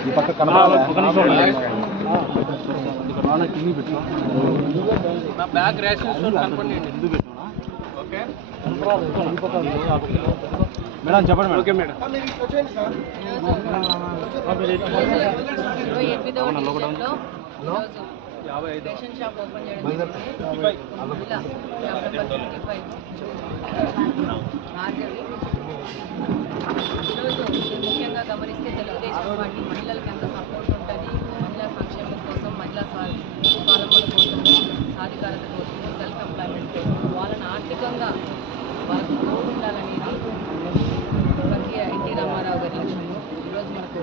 ఈ పక్క నా బ్యాగ్ రేషన్ కనపడండి ఓకే. మేడం చెప్పండి మేడం ఓకే మేడం ఇరవై రేషన్ షాప్ ఓపెన్ చేయడం భార్గవి ఈరోజు ముఖ్యంగా గమనిస్తే తెలుగుదేశం పార్టీ మహిళలకు ఎంత సపోర్ట్ ఉంటుంది మహిళా సంక్షేమం కోసం మహిళా స్వా- స్వావలంబన కోసం సాధికారత కోసం సెల్ఫ్ ఎంప్లాయ్మెంట్ కోసం వాళ్ళని ఆర్థికంగా వాళ్ళకు తోడు ఉండాలనేది స్వర్గీయ ఎన్టీ రామారావు గారి లక్ష్యము ఈరోజు మనకు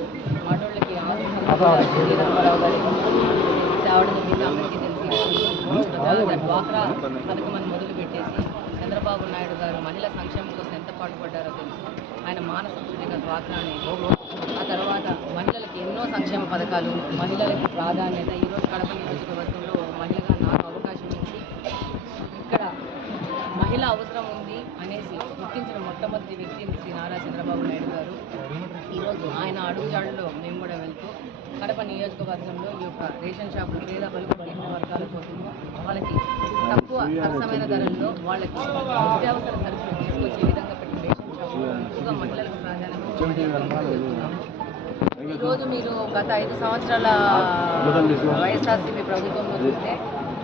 ఆడోళ్ళకి ఆరోగ్యం ఎన్టీ రామారావు గారి దాని డ్వాక్రా పథకం అని మొదలు పెట్టేసి చంద్రబాబు నాయుడు గారు మహిళా సంక్షేమం కోసం ఎంత పాటుపడ్డారో తెలుసు. ఆయన మానస పుత్రిక డ్వాక్రా అనేది ఆ తర్వాత మహిళలకు ఎన్నో సంక్షేమ పథకాలు మహిళలకి ప్రాధాన్యత ఈరోజు కడప నియోజకవర్గంలో ఒక మహిళగా నాకు అవకాశం ఇచ్చి ఇక్కడ మహిళ అవసరం ఉంది అనేసి గుర్తించిన మొట్టమొదటి వ్యక్తి శ్రీ నారా చంద్రబాబు నాయుడు గారు. ఈరోజు ఆయన అడుగుజాడలో మేము కూడా వెళ్తూ కడప నియోజకవర్గంలో ఈ యొక్క రేషన్ షాపులు పేద బలుపు బలిన వర్గాల కోసం వాళ్ళకి తక్కువ సరసమైన ధరల్లో వాళ్ళకి నిత్యావసర సరుకులు తీసుకొచ్చే విధంగా పెట్టిన రేషన్ షాపులు ఎక్కువగా మహిళలకు ప్రాధాన్యత ఈరోజు మీరు గత ఐదు సంవత్సరాల వైఎస్ఆర్సీపీ ప్రభుత్వంలో చూస్తే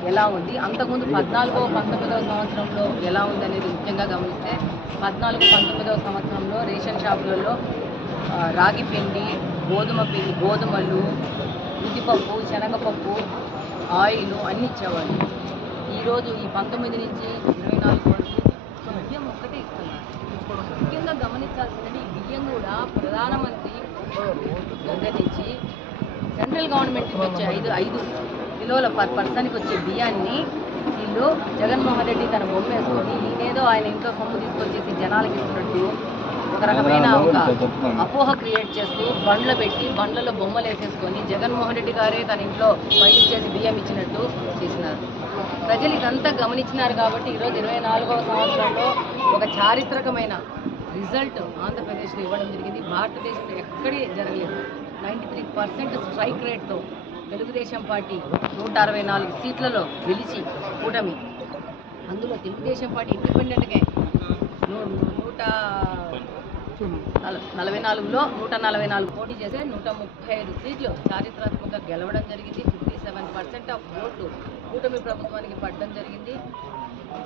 ఎలా ఉంది? అంతకుముందు పద్నాలుగో పంతొమ్మిదవ సంవత్సరంలో ఎలా ఉంది అనేది ముఖ్యంగా గమనిస్తే పద్నాలుగు పంతొమ్మిదవ సంవత్సరంలో రేషన్ షాపులలో రాగి పిండి గోధుమ పిండి గోధుమలు ఉద్దిపప్పు శనగపప్పు ఆయిల్ అన్నీ ఇచ్చేవాళ్ళు. ఈరోజు ఈ పంతొమ్మిది నుంచి ఇరవై నాలుగు వరకు బియ్యం ఒక్కటే ఇస్తున్నారు. ముఖ్యంగా గమనించాల్సిందంటే ఈ బియ్యం కూడా ప్రధానమంత్రి నిర్ణయించి సెంట్రల్ గవర్నమెంట్కి వచ్చే ఐదు ఐదు కిలోల పర్ పర్సన్కి వచ్చే బియ్యాన్ని వీళ్ళు జగన్మోహన్ రెడ్డి తన బొమ్మ వేసుకొని ఈయనేదో ఆయన ఇంట్లో సొమ్ము తీసుకొచ్చేసి జనాలకి ఇస్తున్నట్టు ఒక రకమైన ఒక అపోహ క్రియేట్ చేస్తూ బండ్లు పెట్టి బండ్లలో బొమ్మలు వేసేసుకొని జగన్మోహన్ రెడ్డి గారే తన ఇంట్లో పండించేసి బియ్యం ఇచ్చినట్టు చేసినారు. ప్రజలు ఇదంతా గమనించినారు కాబట్టి ఈరోజు ఇరవై నాలుగవ సంవత్సరంలో ఒక చారిత్రకమైన రిజల్ట్ ఆంధ్రప్రదేశ్లో ఇవ్వడం జరిగింది. భారతదేశంలో ఎక్కడే జరగలేదు. నైంటీ త్రీ పర్సెంట్ స్ట్రైక్ రేట్తో తెలుగుదేశం పార్టీ నూట అరవై నాలుగు సీట్లలో గెలిచి కూటమి. అందులో తెలుగుదేశం పార్టీ ఇండిపెండెంట్గా నూట నలభై నాలుగులో నూట నలభై నాలుగు పోటీ చేసే నూట ముప్పై ఐదు సీట్లు చారిత్రాత్మకంగా గెలవడం జరిగింది. ఫిఫ్టీ సెవెన్ పర్సెంట్ ఆఫ్ ఓట్లు కూటమి ప్రభుత్వానికి పడడం జరిగింది.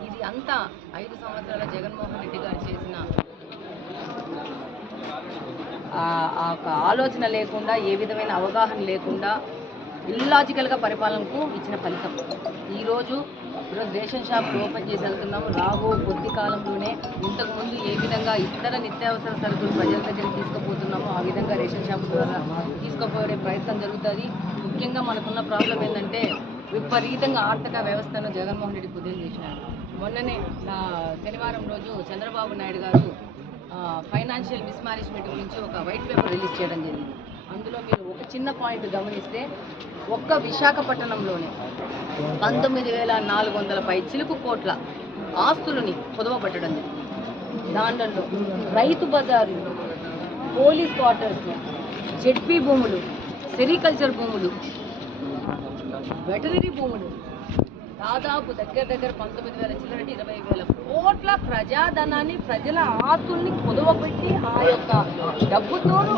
ఇది అంతా ఐదు సంవత్సరాల జగన్మోహన్ రెడ్డి గారు చేసిన ఆ- ఆలోచన లేకుండా ఏ విధమైన అవగాహన లేకుండా ఇల్లాజికల్గా పరిపాలనకు ఇచ్చిన ఫలితం. ఈరోజు ఈరోజు రేషన్ షాప్ ఓపెన్ చేసి వెళ్తున్నాము. రాబో కొద్ది కాలంలోనే ఇంతకుముందు ఏ విధంగా ఇతర నిత్యావసర సరుకులు ప్రజల దగ్గరికి తీసుకుపోతున్నామో ఆ విధంగా రేషన్ షాప్ ద్వారా తీసుకుపోయే ప్రయత్నం జరుగుతుంది. ముఖ్యంగా మనకున్న ప్రాబ్లం ఏంటంటే విపరీతంగా ఆర్థిక వ్యవస్థను జగన్మోహన్ రెడ్డి కుదేలు చేసినాడు మొన్ననే నా శనివారం రోజు చంద్రబాబు నాయుడు గారు ఫైనాన్షియల్ మిస్మేనేజ్మెంట్ గురించి ఒక వైట్ పేపర్ రిలీజ్ చేయడం జరిగింది. ఇందులో మీరు ఒక చిన్న పాయింట్ గమనిస్తే ఒక్క విశాఖపట్నంలోనే పంతొమ్మిది వేల నాలుగు వందల పై చిలుకు కోట్ల ఆస్తులని పొదవబట్టడం జరిగింది. దాంట్లో రైతు బజారు పోలీస్ క్వార్టర్స్ జెడ్పీ భూములు సెరికల్చర్ భూములు వెటనరీ భూములు. దాదాపు దగ్గర దగ్గర పంతొమ్మిది వేల చిల్లరటి ఇరవై వేల కోట్ల ప్రజాధనాన్ని ప్రజల ఆస్తుల్ని పొదవబెట్టి ఆ యొక్క డబ్బుతోనూ